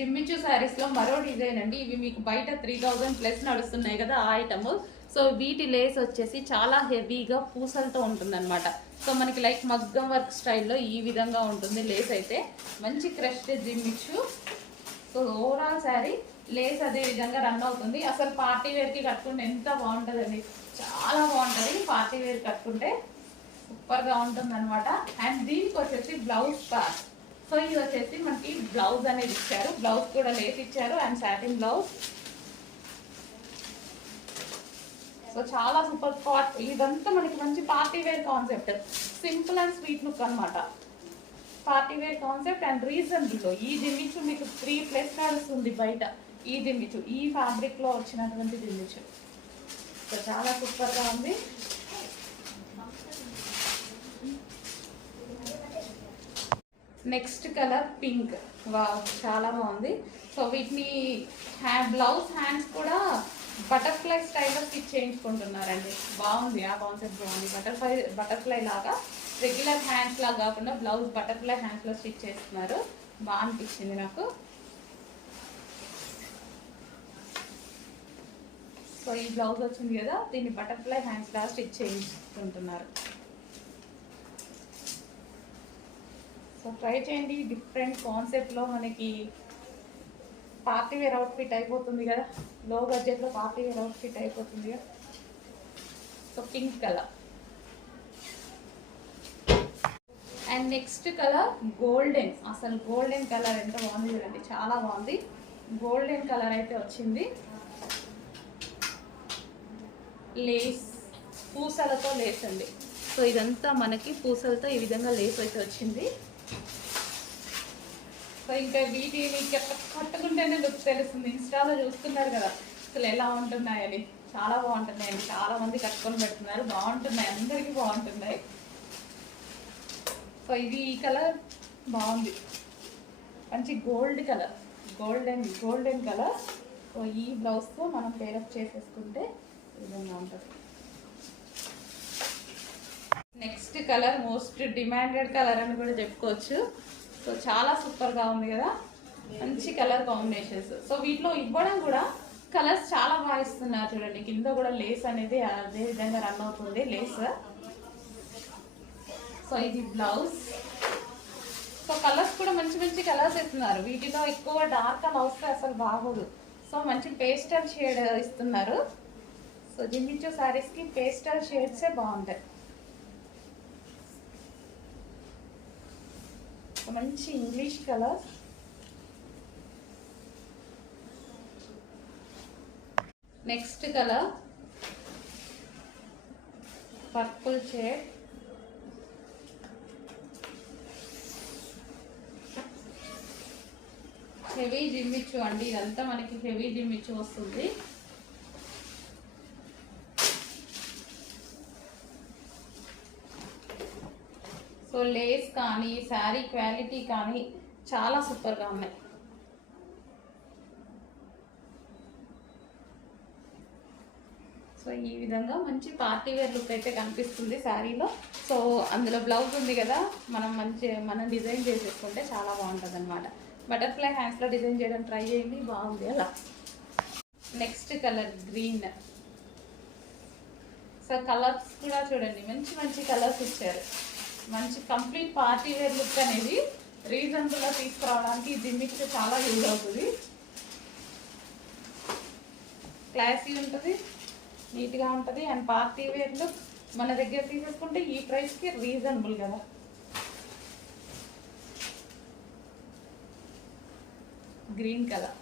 జిమ్మిచు శారీస్లో మరో డిజైన్ అండి. ఇవి మీకు బయట 3000 ప్లస్ నడుస్తున్నాయి కదా ఆ ఐటమ్. సో వీటి లేస్ వచ్చేసి చాలా హెవీగా పూసలతో ఉంటుందన్నమాట. సో మనకి లైక్ మగ్గం వర్క్ స్టైల్లో ఈ విధంగా ఉంటుంది లేస్ అయితే. మంచి క్రష్డ్ జిమ్మిచు. సో ఓవరాల్ శారీ లేస్ అదే విధంగా రన్ అవుతుంది. అసలు పార్టీ వేర్కి కట్టుకుంటే ఎంత బాగుంటుందండి, చాలా బాగుంటుంది. పార్టీ వేర్ కట్టుకుంటే సూపర్గా ఉంటుంది అనమాట. అండ్ దీనికి వచ్చేసి బ్లౌజ్ పార్ట్. సో ఇది వచ్చేసి మనకి బ్లౌజ్ అనేది ఇచ్చారు. బ్లౌజ్ కూడా లేస్ ఇచ్చారు అండ్ సాటిన్ బ్లౌజ్. సో చాలా సూపర్ పార్ట్. ఇదంతా మనకి మంచి party wear concept. Simple and sweet look అనమాట. Party wear concept and reasonable. ఈ జిమ్మిచు మీకు 3+ నడుస్తుంది బయట. ఈ జిమ్మిచు ఈ ఫ్యాబ్రిక్ లో వచ్చినటువంటి జిమ్మిచు సో చాలా సూపర్గా ఉంది. Next colour pink. వావ్, చాలా బాగుంది. సో వీటిని బ్లౌజ్ హ్యాండ్స్ కూడా బటర్ఫ్లై స్టైల్లో స్టిచ్ చేయించుకుంటున్నారండి. బాగుంది, ఆ కాన్సెప్ట్ బాగుంది. బటర్ఫ్లై లాగా రెగ్యులర్ హ్యాండ్స్ లాగా కాకుండా బ్లౌజ్ బటర్ఫ్లై హ్యాండ్స్లో స్టిచ్ చేస్తున్నారు. బాగా అనిపించింది నాకు. సో ఈ బ్లౌజ్ వచ్చింది కదా, దీన్ని బటర్ఫ్లై హ్యాండ్స్ లాగా స్టిచ్ చేయించుకుంటున్నారు. సో ట్రై చేయండి. డిఫరెంట్ కాన్సెప్ట్లో మనకి పార్టీ వేర్ అవుట్ఫిట్ అయిపోతుంది కదా, లో బడ్జెట్లో పార్టీ వేర్ అవుట్ఫిట్ అయిపోతుంది కదా. So pink colour. And next colour golden. అసలు గోల్డెన్ కలర్ ఎంత బాగుంది చూడండి, చాలా బాగుంది. గోల్డెన్ కలర్ అయితే వచ్చింది. లేస్ పూసలతో లేస్ అండి. సో ఇదంతా మనకి పూసలతో ఈ విధంగా లేస్ అయితే వచ్చింది. సో ఇంకా వీటిని కట్టుకుంటేనే లుక్ తెలుస్తుంది. ఇన్స్టాలో చూస్తున్నారు కదా అసలు ఎలా ఉంటున్నాయని. చాలా బాగుంటున్నాయండి, చాలా మంది కట్టుకొని పెడుతున్నారు. బాగుంటున్నాయి, అందరికీ బాగుంటున్నాయి. సో ఇది ఈ కలర్ బాగుంది, మంచి gold colour, golden colour. So ఈ బ్లౌజ్తో మనం పేరప్ చేసేసుకుంటే ఈ విధంగా ఉంటుంది. Next colour most demanded colour అని కూడా చెప్పుకోవచ్చు. సో చాలా సూపర్గా ఉంది కదా, మంచి కలర్ కాంబినేషన్స్. సో వీటిలో ఇవ్వడం కూడా కలర్స్ చాలా బాగా ఇస్తున్నారు చూడండి. కింద కూడా లేస్ అనేది అదే విధంగా రన్ అవుతుంది లేస్. సో ఇది బ్లౌజ్. సో కలర్స్ కూడా మంచి కలర్స్ ఇస్తున్నారు. వీటిలో ఎక్కువ డార్క్ కలర్ వస్తే అసలు బాగోదు. సో మంచి పేస్టల్ షేడ్ ఇస్తున్నారు. సో జిమ్మిచు శారీస్కి పేస్టల్ షేడ్సే బాగుంటాయి. మంచి English colour. Next colour purple shade. Heavy జిమ్మిచు అండి, ఇదంతా మనకి హెవీ జిమ్మిచు వస్తుంది. సో లేస్ కానీ శారీ క్వాలిటీ కానీ చాలా సూపర్గా ఉన్నాయి. సో ఈ విధంగా మంచి పార్టీ వేర్ లుక్ అయితే కనిపిస్తుంది శారీలో. సో అందులో బ్లౌజ్ ఉంది కదా, మనం డిజైన్ చేసేసుకుంటే చాలా బాగుంటుంది అనమాట. బటర్ఫ్లై హ్యాండ్స్లో డిజైన్ చేయడం ట్రై చేయండి, బాగుంది అలా. Next colour green. So colours కూడా చూడండి, మంచి కలర్స్ ఇచ్చారు. మంచి కంప్లీట్ పార్టీ వేర్ లుక్ అనేది రీజనబుల్గా తీసుకురావడానికి జిమ్మిచు చాలా యూజ్ అవుతుంది. క్లాసీ ఉంటుంది, నీట్గా ఉంటుంది అండ్ పార్టీ వేర్ లుక్ మన దగ్గర తీసేసుకుంటే ఈ ప్రైస్కి రీజనబుల్ కదా. Green colour.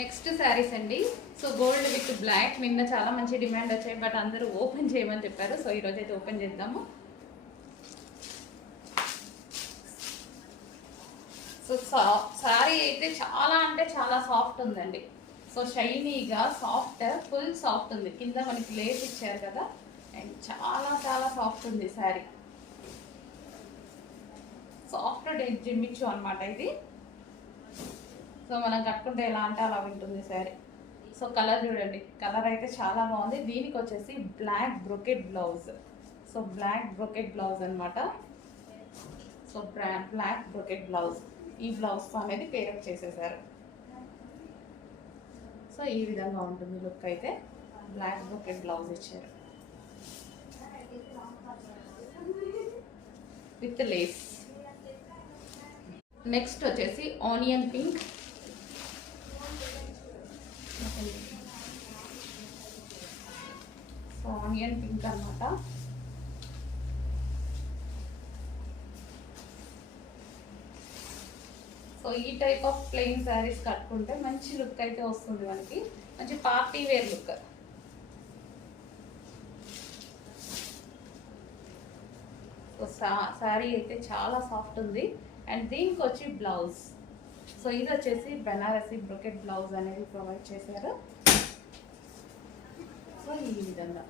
నెక్స్ట్ శారీస్ అండి. So gold with black. నిన్న చాలా మంచి డిమాండ్ వచ్చాయి, బట్ అందరూ ఓపెన్ చేయమని చెప్పారు. సో ఈరోజు అయితే ఓపెన్ చేద్దాము. సో శారీ అయితే చాలా అంటే చాలా సాఫ్ట్ ఉందండి. సో షైనీగా సాఫ్ట్, ఫుల్ సాఫ్ట్ ఉంది. కింద మనకి లేస్ ఇచ్చారు కదా, అండ్ చాలా సాఫ్ట్ ఉంది శారీ. సాఫ్ట్ జిమ్మిచు అనమాట ఇది. సో మనం కట్టుకుంటే ఎలా అంటే అలా ఉంటుంది శారీ. సో కలర్ చూడండి, కలర్ అయితే చాలా బాగుంది. దీనికి వచ్చేసి black brocade blouse. So black brocade blouse అనమాట. సో బ్లాక్ బ్రొకెట్ బ్లౌజ్, ఈ బ్లౌజ్ అనేది పేరప్ చేసేసారు. సో ఈ విధంగా ఉంటుంది లుక్ అయితే. బ్లాక్ బ్రొకెట్ బ్లౌజ్ ఇచ్చారు విత్ లేస్. నెక్స్ట్ వచ్చేసి onion pink. So onion pink అన్నమాట. సో ఈ టైప్ ఆఫ్ ప్లెయిన్ శారీస్ కట్టుకుంటే మంచి లుక్ అయితే వస్తుంది మనకి, మంచి party wear look. So sari అయితే చాలా సాఫ్ట్ ఉంది. అండ్ దీనికి వచ్చి బ్లౌజ్, సో ఇది వచ్చేసి బెనారసీ బ్రొకెట్ బ్లౌజ్ అనేది ప్రొవైడ్ చేశారు. సో ఈ విధంగా.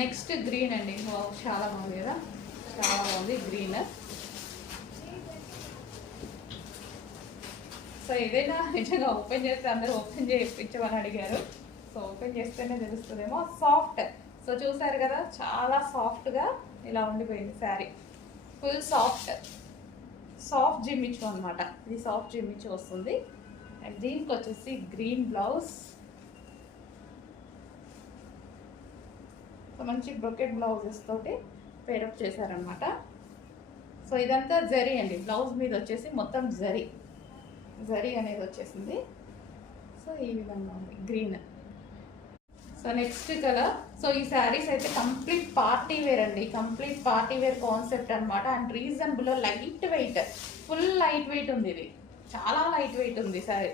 నెక్స్ట్ గ్రీన్ అండి, చాలా బాగుంది కదా, చాలా బాగుంది గ్రీన్. సో ఏదైనా నిజంగా ఓపెన్ చేస్తే అందరూ ఓపెన్ చేయించమని అడిగారు. సో ఓపెన్ చేస్తేనే తెలుస్తుందేమో. సాఫ్ట్, సో చూసారు కదా చాలా సాఫ్ట్గా ఇలా ఉండిపోయింది శారీ. ఫుల్ సాఫ్ట్ జిమ్మిచ్చు అనమాట. ఇది సాఫ్ట్ జిమ్మిచ్చు వస్తుంది. అండ్ దీనికి వచ్చేసి గ్రీన్ బ్లౌజ్. సో మంచి బ్రొకెట్ బ్లౌజెస్ తోటి పేరప్ చేశారనమాట. సో ఇదంతా జరీ అండి. బ్లౌజ్ మీద వచ్చేసి మొత్తం జరీ అనేది వచ్చేసింది. సో ఈ విధంగా ఉంది green. So next colour. So ఈ శారీస్ అయితే కంప్లీట్ పార్టీ వేర్ అండి, కంప్లీట్ పార్టీ వేర్ కాన్సెప్ట్ అనమాట. And reasonable, light weight, full light weight ఉంది. ఇది చాలా లైట్ వెయిట్ ఉంది శారీ,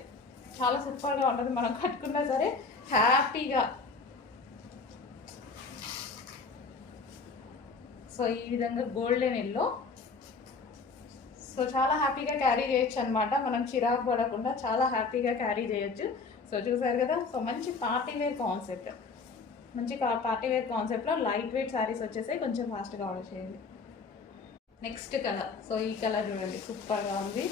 చాలా సూపర్గా ఉంటుంది. మనం కట్టుకున్నా సరే హ్యాపీగా. సో ఈ విధంగా గోల్డెన్ ఎల్లో. సో చాలా హ్యాపీగా క్యారీ చేయొచ్చు అనమాట. మనం చిరాకు పడకుండా చాలా హ్యాపీగా క్యారీ చేయొచ్చు. సో చూసారు కదా. సో మంచి పార్టీ వేర్ కాన్సెప్ట్, మంచి పార్టీ వేర్ కాన్సెప్ట్లో లైట్ వెయిట్ శారీస్ వచ్చేసాయి. కొంచెం ఫాస్ట్గా ఆర్డర్ చేయండి. Next colour. సో ఈ కలర్ చూడండి, సూపర్గా ఉంది.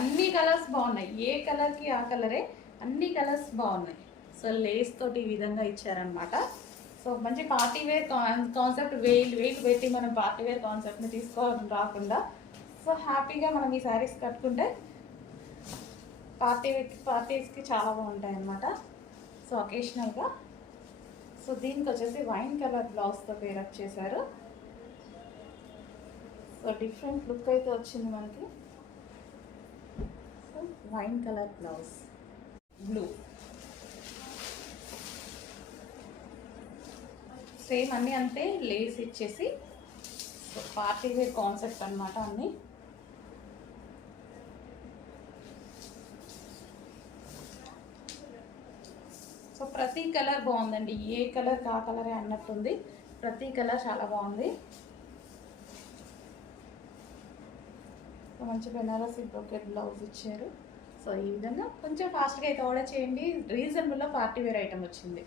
అన్ని కలర్స్ బాగున్నాయి, ఏ కలర్కి ఆ కలరే, అన్ని కలర్స్ బాగున్నాయి. సో లేస్ తోటి ఈ విధంగా ఇచ్చారనమాట. సో మంచి పార్టీ వేర్ కాన్సెప్ట్. వెయిట్ పెట్టి మనం పార్టీ వేర్ కాన్సెప్ట్ని తీసుకోవడం రాకుండా, సో హ్యాపీగా మనం ఈ శారీస్ కట్టుకుంటే పార్టీస్కి చాలా బాగుంటాయి అన్నమాట. సో ఒకేషనల్గా. సో దీనికి వచ్చేసి వైన్ కలర్ బ్లౌజ్తో పేరప్ చేశారు. సో డిఫరెంట్ లుక్ అయితే వచ్చింది మనకి. So wine colour blouse, blue. Same అన్నీ అంతే, లేస్ ఇచ్చేసి. సో పార్టీ వేర్ కాన్సెప్ట్ అనమాట అన్నీ. సో ప్రతి కలర్ బాగుందండి, ఏ కలర్ కా కలరే అన్నట్టుంది. ప్రతి కలర్ చాలా బాగుంది. సో మంచి బెనారసీ బ్రొకెట్ బ్లౌజ్ ఇచ్చారు. సో ఈ విధంగా కొంచెం ఫాస్ట్గా అయితే ఆర్డర్ చేయండి. రీజనబుల్లో పార్టీ వేర్ ఐటమ్ వచ్చింది.